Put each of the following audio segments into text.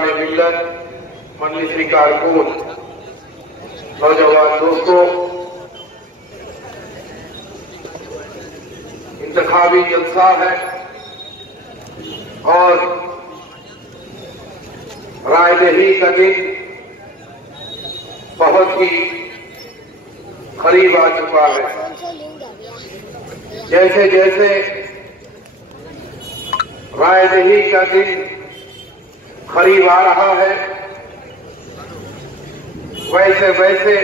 بزرگان ملت، مجلسی کارکن، نوجوان دوستوں، انتخابی جلسہ ہے اور رائے دہی کا دن بہت ہی قریب آ چکا ہے۔ جیسے جیسے رائے دہی کا دن قریب آ رہا ہے، ویسے ویسے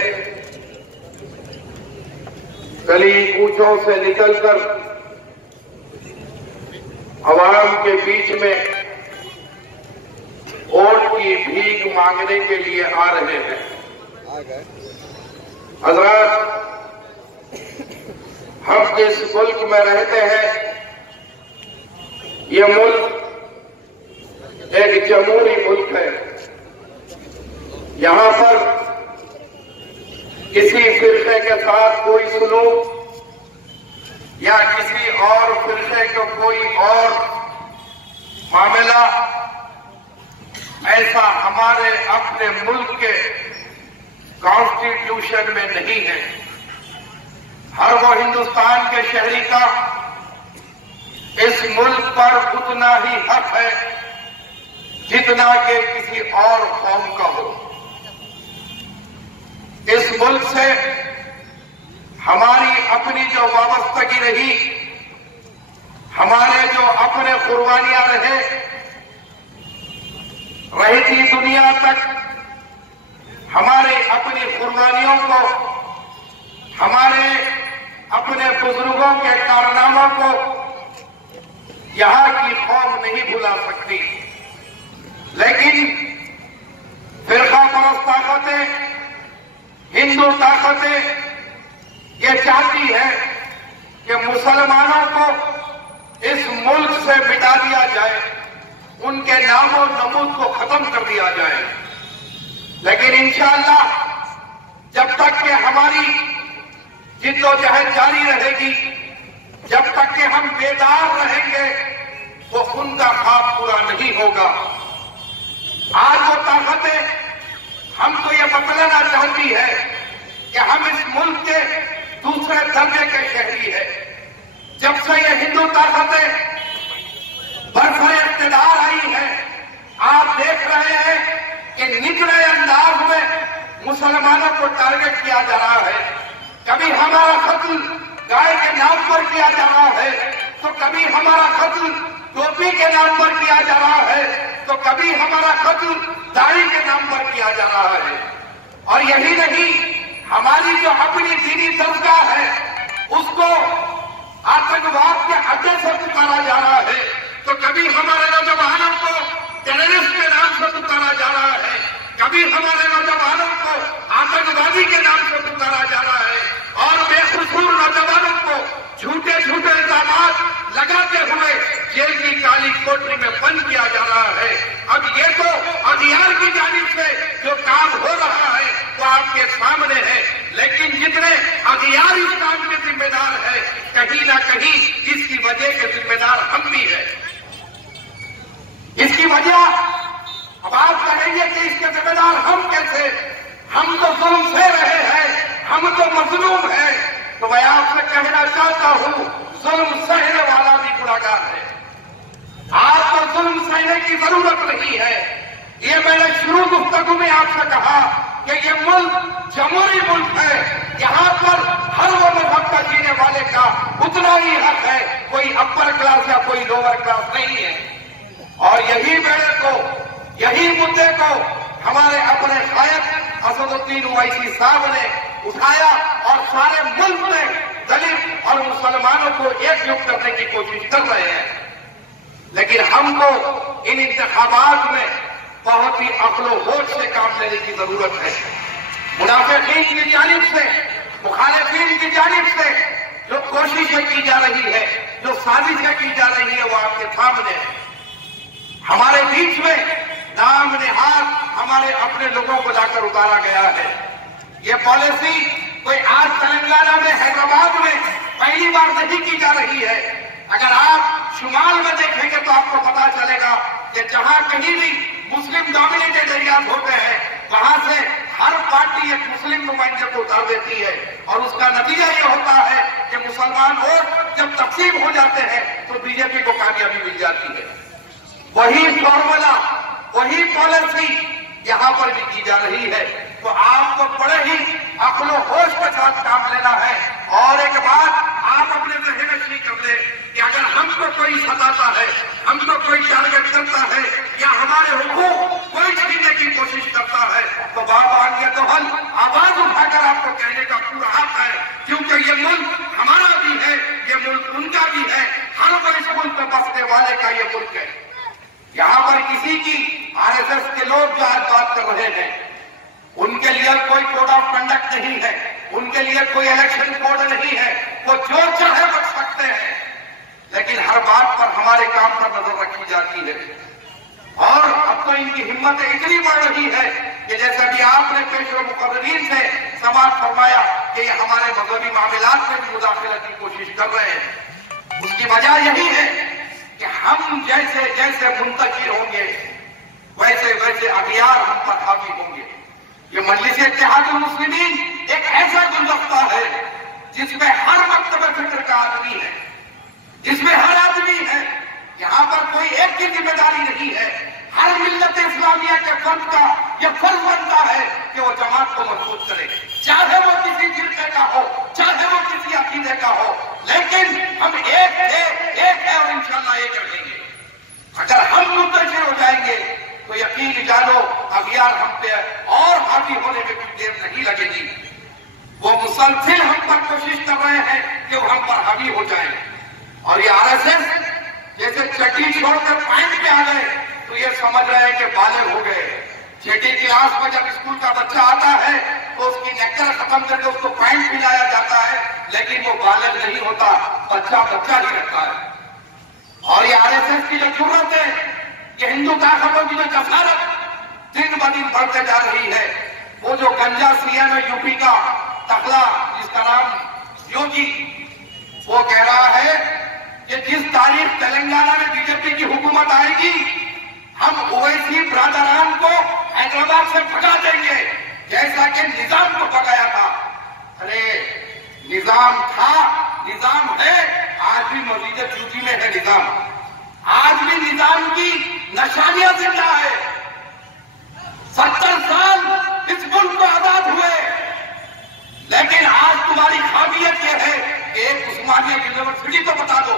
گلی کوچوں سے نکل کر عوام کے بیچ میں ووٹ کی بھیک مانگنے کے لیے آ رہے ہیں۔ حضرات، ہم جس ملک میں رہتے ہیں، یہ ملک ایک جمہوری ملک ہے۔ یہاں پر کسی فرقے کے ساتھ کوئی سلوک یا کسی اور فرقے کو کوئی اور معاملہ ایسا ہمارے اپنے ملک کے کانسٹیٹیوشن میں نہیں ہے۔ ہر وہ ہندوستان کے شہری کا اس ملک پر اتنا ہی حق ہے جتنا کہ کسی اور قوم کا ہو۔ اس ملک سے ہماری اپنی جو وابستگی رہی، ہمارے جو اپنے قربانیاں رہی تھی دنیا تک، ہمارے اپنی قربانیوں کو، ہمارے اپنے بزرگوں کے کارناموں کو یہاں کی قوم نہیں بھلا سکتی۔ لیکن فرقہ پرست طاقتیں، ہندو طاقتیں یہ چاہتی ہے کہ مسلمانوں کو اس ملک سے مٹا دیا جائے، ان کے نام و نمود کو ختم کر دیا جائے۔ لیکن انشاءاللہ جب تک کہ ہماری جد و جہد جاری رہے گی، جب تک کہ ہم بیدار رہیں گے، وہ ان کا خواب پورا نہیں ہوگا۔ آج وہ طاقتیں ہم کو یہ بتلانا چاہتی ہے کہ ہم اس ملک کے دوسرے درجے کے شہری ہیں۔ جب سے یہ ہندو طاقتیں برسر اقتدار آئی ہے، آپ دیکھ رہے ہیں کہ نچلے انداز میں مسلمانوں کو ٹارگٹ کیا جا رہا ہے۔ کبھی ہمارا قتل گائے کے نام پر کیا جا رہا ہے، تو کبھی ہمارا قتل ٹوپی کے نام پر کیا جا رہا ہے، تو کبھی ہمارا قتل داڑھی کے نام پر کیا جا رہا ہے۔ اور یہی نہیں، ہماری جو اپنی دینی درگاہ ہے اس کو آتنکواد کے اڈے سے پکارا جا رہا ہے، تو کبھی ہمارے نوجوانوں کو ٹیررسٹ کے نام سے پکارا جا رہا ہے، کبھی ہمارے نوجوانوں کو آتنکوادی کے نام سے پکارا جا رہا ہے، اور بے قصور نوجوانوں کو جھوٹے جھوٹے الزامات لگاتے ہوئے جیل کی کالی کوٹری میں بند کیا جا رہا ہے۔ اب یہ تو اغیار کی جانب سے جو کام ہو رہا ہے وہ آپ کے سامنے ہے، لیکن جتنے اغیار اس کام کے ذمہ دار ہیں، کہیں نہ کہیں اس کی وجہ کے ذمہ دار ہم بھی ہیں۔ اس کی وجہ اب آپ کہیں گے کہ اس کے ذمہ دار ہم کیسے؟ ہم تو ظلم سہ رہے ہیں، ہم تو مظلوم ہیں۔ تو میں آپ سے کہنا چاہتا ہوں، ظلم سہنے والا بھی گنہگار ہے۔ آپ کو ظلم سہنے کی ضرورت نہیں ہے۔ یہ میں نے شروع گفتگو میں آپ سے کہا کہ یہ ملک جمہوری ملک ہے، یہاں پر ہر وہ مذہب کا جینے والے کا اتنا ہی حق ہے، کوئی اپر کلاس یا کوئی لوور کلاس نہیں ہے۔ اور یہی بیڑے کو، یہی مدعے کو ہمارے اپنے قائد اسد الدین اویسی صاحب نے اٹھایا اور سارے ملک میں دلت اور مسلمانوں کو ایک جٹ کرنے کی کوشش کر رہے ہیں۔ لیکن ہم کو ان انتخابات میں بہت ہی عقل و ہوش سے کام لینے کی ضرورت ہے۔ منافقین کی جانب سے، مخالفین کی جانب سے جو کوششیں کی جا رہی ہے، جو سازشیں کی جا رہی ہے، وہ آپ کے سامنے ہے۔ ہمارے بیچ میں نام نہاد ہمارے اپنے لوگوں کو لا کر اتارا گیا ہے۔ یہ پالیسی کوئی آج تلنگانہ میں، حیدرآباد میں پہلی بار نہیں کی جا رہی ہے۔ اگر آپ شمال میں دیکھیں گے تو آپ کو پتا چلے گا کہ جہاں کہیں بھی मुस्लिम डोमिनेटेड एरियाज होते हैं, वहां से हर पार्टी एक मुस्लिम नुमाइंदे को उतार देती है और उसका नतीजा ये होता है कि मुसलमान वोट जब तकसीम हो जाते हैं तो बीजेपी को कामयाबी मिल जाती है। वही फॉर्मूला, वही पॉलिसी यहां पर भी की जा रही है। तो आपको बड़े ही अक्ल होश के साथ काम लेना है। और एक बात आप अपने जहन में नहीं कर ले कि अगर हमको कोई सताता है, हमको कोई टारगेट करता है या हमारे हुकूक कोई छीनने की कोशिश करता है तो बाबा आगे तो हल आवाज उठाकर आपको कहने का पूरा हक है, क्योंकि ये मुल्क हमारा भी है, ये मुल्क उनका भी है, हर वो इस मुल्क में बसने वाले का ये मुल्क है। यहां पर किसी की आरएसएस के लोग जो आज बात कर रहे हैं उनके लिए कोई कोड ऑफ कंडक्ट नहीं है, उनके लिए कोई इलेक्शन कोड नहीं है, वो जो चाहे बच सकते हैं, लेकिन हर बात पर हमारे काम पर नजर रखी जाती है। और अब तो इनकी हिम्मत इतनी बढ़ रही है कि जैसा कि आपने पेशवा मुकर्ररीन से समाज फरमाया कि ये हमारे मजहबी मामलात में भी मुदाखलत की कोशिश कर रहे हैं। उसकी वजह यही है कि हम जैसे जैसे मुंतकिर होंगे वैसे वैसे अगियार हम पर हावी होंगे। ये मजलिस इत्तेहादुल मुस्लिमीन एक ऐसा गुलदस्ता है जिसमें हर मकतब फिक्र का आदमी है, जिसमें हर आदमी है। यहां पर कोई एक की जिम्मेदारी नहीं है, हर मिल्लत इस्लामिया के फर्द का यह फर्ज बनता है कि वो जमात को मजबूत करे, चाहे वो किसी फिरके का हो, चाहे वो किसी अकीदे का हो, लेकिन हम एक है और इंशाअल्लाह एक रहेंगे। अगर हम मुंतशिर हो जाएंगे तो यकीन जानो अगियार हम पे और हावी होने में कुछ देर नहीं लगेगी। वो मुसलसिल हम पर कोशिश कर रहे हैं कि वो हम पर हावी हो जाए। और ये आरएसएस जैसे चड्डी छोड़कर पैंट पे आ गए तो ये समझ रहे हैं कि बालिग हो गए। छठी क्लास में जब स्कूल का बच्चा आता है तो उसकी नेकर खत्म करके उसको पैंट पिलाया जाता है, लेकिन वो बालिग नहीं होता, बच्चा बच्चा ही रहता है। और ये आरएसएस की जो जरूरत है, ये हिंदू ताकतों की जो जसारत दिन ब दिन बढ़ते जा रही है, वो जो गंजा सीएम है यूपी का टकला जिसका नाम योगी, वो कह रहा है कि जिस तारीख तेलंगाना में बीजेपी की हुकूमत आएगी हम ओवैसी ब्रादरान को हैदराबाद से भगा देंगे जैसा कि निजाम को भगाया था। अरे निजाम था, निजाम है, आज भी मस्जिद ड्यूटी में है निजाम, आज भी निजाम की निशानियां जिंदा है। 70 साल इस मुल्क को आजाद हुए, लेकिन आज तुम्हारी खामियत यह है कि एक उस्मानिया यूनिवर्सिटी तो बता दो,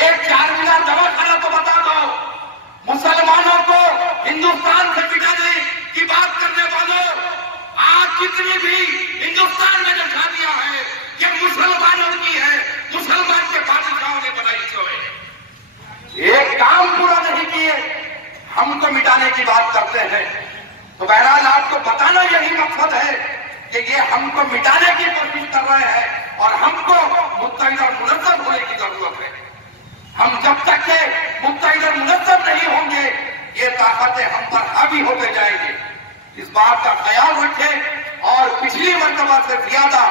एक 4 मीनार दवाखाना तो बता दो। मुसलमानों को हिंदुस्तान से मिटाने की बात करने वालों, आज जितनी भी हिंदुस्तान में जो शादियां हैं ये मुसलमानों की है, मुसलमान के बादशाहों ने बनाई है। एक काम पूरा नहीं किए, हमको मिटाने की बात करते हैं। तो बहरहाल आपको बताना यही मकसद है कि ये हमको मिटाने की कोशिश कर रहे हैं और हमको मुत्तहिद और मुनज़्ज़म होने की जरूरत है। हम जब तक के मुत्तहिद और मुनज़्ज़म नहीं होंगे ये ताकतें हम पर हावी होते जाएंगे। इस बात का ख्याल रखें और पिछली मर्तबा से ज्यादा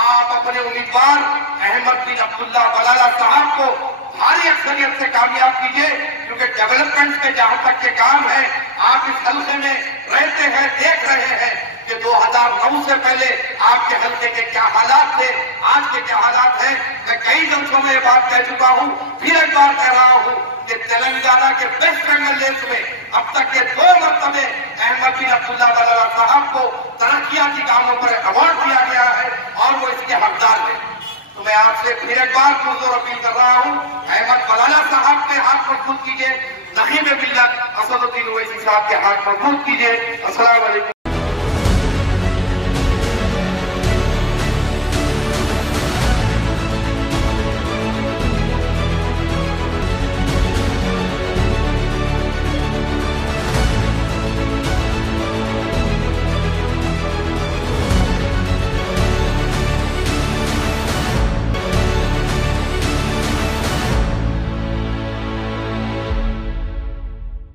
आप अपने उम्मीदवार अहमद बिन अब्दुल्ला बलाला साहब को भारी अक्सरियत से कामयाब कीजिए, क्योंकि डेवलपमेंट के जहां तक के काम है आप इस हल्के में रहते हैं, देख रहे हैं कि 2009 से पहले आपके हल्के के क्या हालात थे, आज के क्या हालात हैं। मैं कई जलसों में ये बात कह चुका हूं, फिर एक बार कह रहा हूं कि तेलंगाना के बेस्ट एमएलए में अब तक के 2 मरतबे अहमद बिन अब्दुल्ला बलाला साहब को तरक्याती कामों पर अवार्ड दिया गया है और वो इसके हकदार है। तो मैं आपसे फिर एक बार पुरजोर अपील कर रहा हूं, अहमद बलाला साहब के हाथ मजबूत कीजिए, नहीम बिल्लत असदुद्दीन ओवैसी साहब के हाथ मजबूत कीजिए। अस्सलाम वालेकुम।